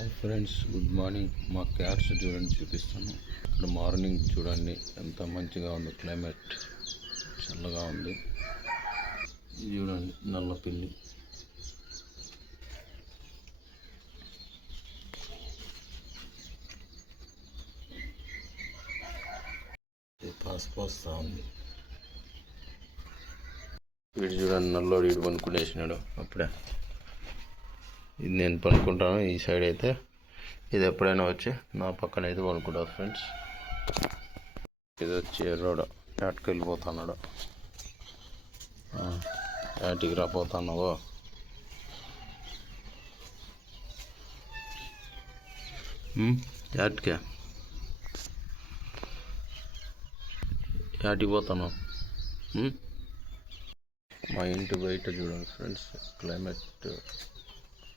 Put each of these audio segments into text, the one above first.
Hi friends, good morning. మా క్యాట్స్ చూడండి, చూపిస్తాను. ఇక్కడ మార్నింగ్ చూడండి ఎంత మంచిగా ఉందో, క్లైమేట్ చల్లగా ఉంది. ఇది చూడండి నల్ల పిల్లి. ఇది పాసిపోస్తూ ఉంది. వీడు చూడండి నల్లోడు, వీడు పనుకునేసినాడు అప్పుడే. ఇది నేను పనుకుంటాను ఈ సైడ్ అయితే. ఇది ఎప్పుడైనా వచ్చి నా పక్కన అయితే పనుకుంటారు ఫ్రెండ్స్. ఇది వచ్చి ఎర్రోడు యాటికి వెళ్ళిపోతున్నాడు. యాటికి రాపోతున్నావో? యాటికి యాటికి పోతున్నావు? మా ఇంటి బయట చూడండి ఫ్రెండ్స్, క్లైమేట్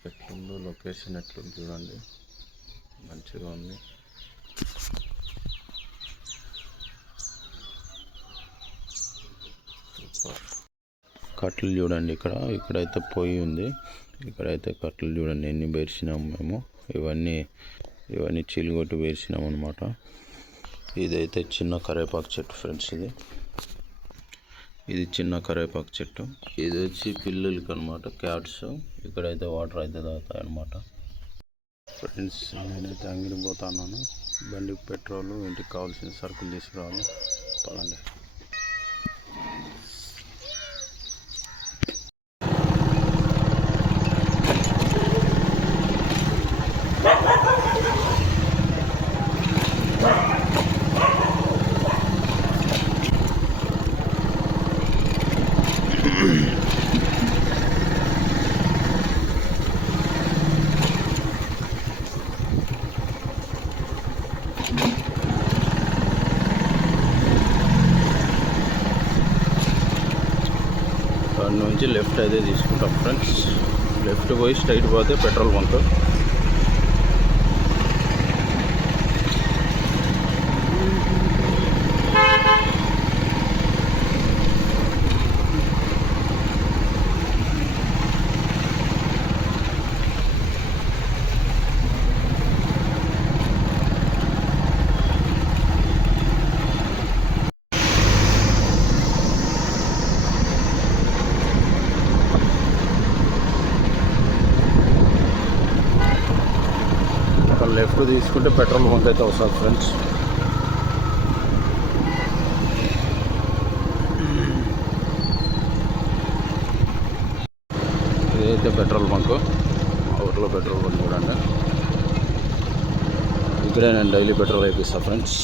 ఎట్లుందో, లొకేషన్ ఎట్లుంది చూడండి, మంచిగా ఉంది. సూపర్. కట్టలు చూడండి, ఇక్కడైతే పొయ్యి ఉంది. ఇక్కడైతే కట్టలు చూడండి ఎన్ని పేర్చినాము మేము. ఇవన్నీ చీలుగొట్టు పేర్చినాము అనమాట. ఇదైతే చిన్న కరివేపాకు చెట్టు ఫ్రెండ్స్. ఇది చిన్న కరివేపాకు చెట్టు. ఇది వచ్చి పిల్లలకి అనమాట, క్యాట్స్. ఇక్కడైతే వాటర్ అయితే తాగుతాయి అనమాట. ఫ్రెండ్స్, నేనైతే అంగడికి పోతున్నాను. బండికి పెట్రోలు, ఇంటికి కావాల్సిన సరుకులు తీసుకురావాలి. పదండి. అక్కడ నుంచి లెఫ్ట్ అయితే తీసుకుంటాం ఫ్రెండ్స్. లెఫ్ట్ పోయి స్ట్రైట్ పోతే పెట్రోల్ బంక్. లెఫ్ట్ తీసుకుంటే పెట్రోల్ బంక్ అయితే వస్తుంది ఫ్రెండ్స్. ఇదైతే పెట్రోల్ బంక్. మా ఊర్లో పెట్రోల్ బంక్ చూడండి. ఇక్కడే నేను డైలీ పెట్రోల్ అయిపోయిస్తాను ఫ్రెండ్స్.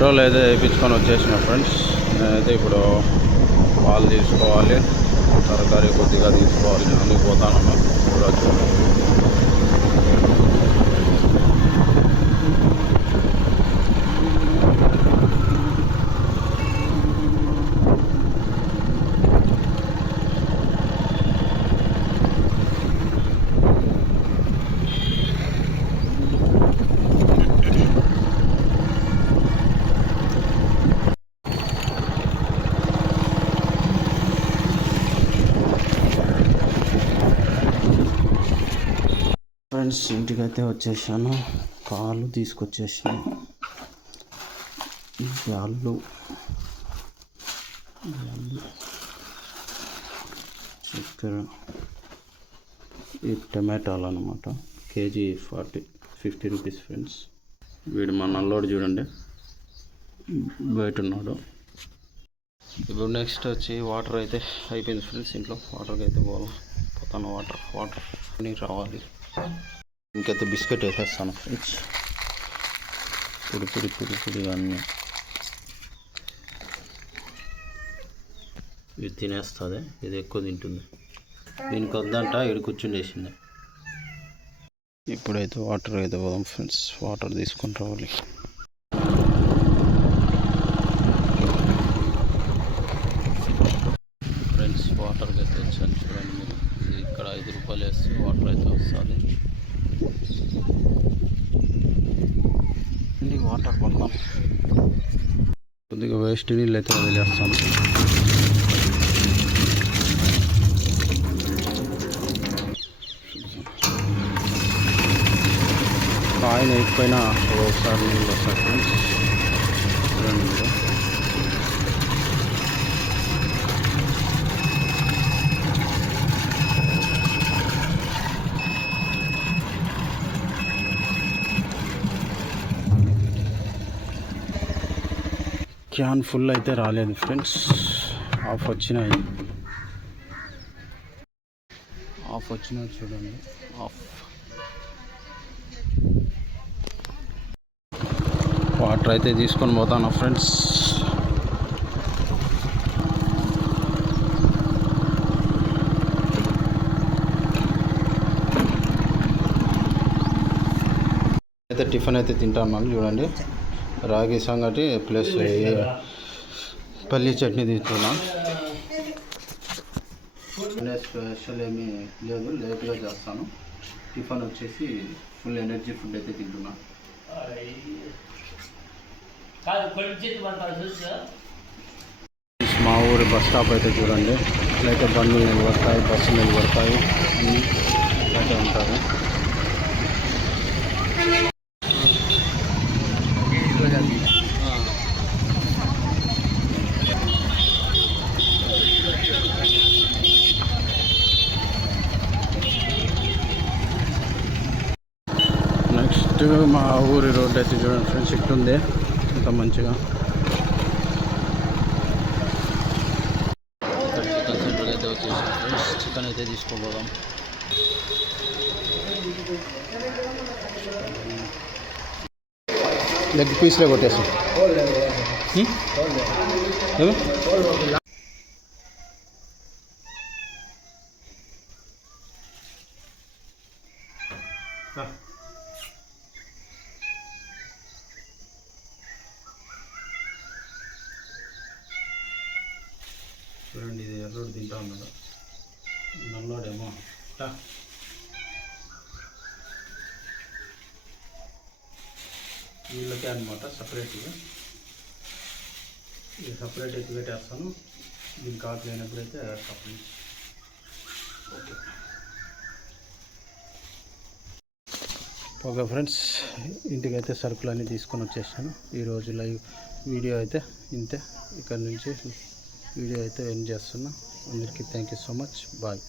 పెట్రోల్ అయితే వేయించుకొని వచ్చేసిన ఫ్రెండ్స్. నేనైతే ఇప్పుడు పాలు తీసుకోవాలి, తరకారీ కొద్దిగా తీసుకోవాలి, అందుకు పోతాను. చూడొచ్చు ఫ్రెండ్స్. ఇంటికైతే వచ్చేసాను. పాలు తీసుకొచ్చేసాను. అల్లు చక్కెర, ఈ టమాటాలు అనమాట. కేజీ 50 రూపీస్ ఫ్రెండ్స్. వీడు మా నల్లోడు చూడండి, బయట ఉన్నాడు. ఇప్పుడు నెక్స్ట్ వచ్చి వాటర్ అయితే అయిపోయింది ఫ్రెండ్స్. ఇంట్లో వాటర్కి అయితే పోతాను. వాటర్ నీరు రావాలి. ఇంకైతే బిస్కెట్ వేసేస్తాను ఫ్రెండ్స్. పొడి అన్నీ ఇది తినేస్తుంది. ఇది ఎక్కువ తింటుంది. దీనికి వద్దంట, ఇక్కడ కూర్చుండేసింది. ఇప్పుడైతే వాటర్ అయితే పోదాం ఫ్రెండ్స్. వాటర్ తీసుకొని రావాలి. ఫ్రెండ్స్, వాటర్కి అయితే వచ్చాను చూడండి. రూపాయలు వేస్తే వాటర్ అయితే వస్తుంది. వాటర్ పడతాం, కొద్దిగా వేస్ట్ నీళ్ళు అయితే వదిలేస్తాను. కాయిన్ అయిపోయినా ఒకసారి నీళ్ళు వస్తాయి ఫ్రెండ్స్. చూడండి మీరు. క్యాన్ ఫుల్ అయితే రాలేదు ఫ్రెండ్స్, ఆఫ్ వచ్చినాయి చూడండి. ఆఫ్ వాటర్ అయితే తీసుకొని పోతాను ఫ్రెండ్స్. అయితే టిఫిన్ అయితే తింటాను చూడండి. రాగి సంగటి ప్లస్ పల్లీ చట్నీ తింటున్నా. స్పెషల్ ఏమీ లేదు, లేట్గా చేస్తాను. టిఫిన్ వచ్చేసి ఫుల్ ఎనర్జీ ఫుడ్ అయితే తింటున్నా. మా ఊరి బస్ స్టాప్ అయితే చూడండి. ఇట్లయితే బండ్లు నిలబడతాయి, బస్సులు నిలబడతాయి, అన్నీ ఇట్లయితే ఉంటారు. నెక్స్ట్ మా ఊరి రోడ్డు అయితే చూడండి ఫ్రెండ్స్, ఇట్టుంది ఇంత మంచిగా. చికెన్ సెంటర్ అయితే వచ్చేసాం ఫ్రెండ్స్. చికెన్ అయితే తీసుకోపోదాం. లెగ్ పీస్లే కొట్టేసాం. చూడండి, ఇది ఎర్రోడు తింటా ఉన్నాడు, నల్లోడేమో. వీళ్ళకే అనమాట సపరేట్గా. ఇది సపరేట్ ఎత్తి పెట్టేస్తాను. దీనికి ఆకలి అయినప్పుడైతే వేస్తాను. ఓకే ఫ్రెండ్స్, ఇంటికైతే సరుకులు అన్నీ తీసుకొని వచ్చేసాను. ఈరోజు లైవ్ వీడియో అయితే ఇంతే. ఇక్కడ నుంచి వీడియో అయితే ఎండ్ చేస్తున్నా. అందరికీ thank you so much. Bye.